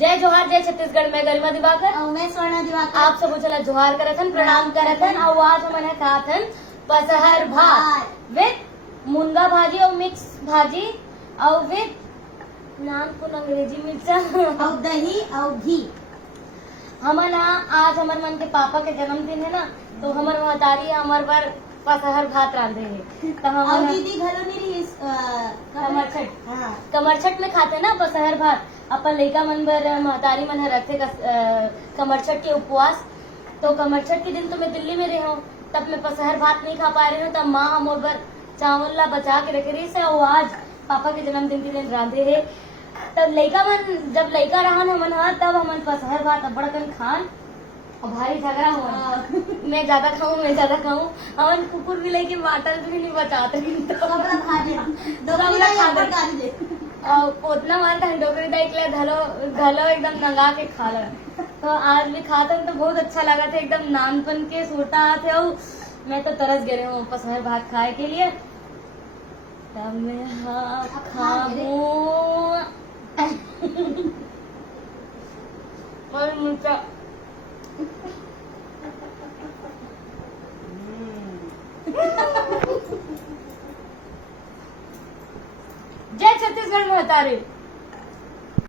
जय जोहार जय छत्तीसगढ़ में गरिमा दिवाकर और मैं स्वर्णा दिवाकर आप सब चला जोहार करथन प्रणाम करथन और आज हमन खाथन पसहर भात विथ मुनगा भाजी और मिक्स भाजी और विथ नाम को अंग्रेजी मिर्चा और दही और घी। हमन आज हमर मन के पापा के जन्मदिन है ना, तो हमर महतारी हमर बर पसहर भात रांधे है। तो और हम दीदी घरों मेरी कमरछट हाँ कमरछट में खाते ना पसहर भात। अपन लइका मन बर महतारी मन ह रखे कमरछट के उपवास। तो कमरछट के दिन तो मैं दिल्ली में रही हूँ, तब मैं पसहर भात नहीं खा पा रही हूँ। तब माँ हम बर चावल ला बचा के रखे रही से और आज पापा के जन्मदिन के दिन रांधे है। तब लइका मन जब लइका रहन हमन हा तब हमन पसहर भात अब्बड़ कन खान और भारी झगड़ा हुआ। मैं ज्यादा खाऊं मैं ज्यादा खाऊं, हमन कुकुर भी लेके बाटल भी नहीं बचाते सबरा खा लिया सबरा खा डोकरी लिया। खा ले और पोतना मारता है डोकरी दाई के लिए धलो धलो एकदम नंगा के खा लो। तो आज भी खाते तो बहुत अच्छा लगा था, एकदम नानपन के सूरता थे और मैं तो तरस गए हूँ पसहर भात खाए के लिए। तब मैं खाऊं और मुझे जय छत्तीसगढ़ में बता रही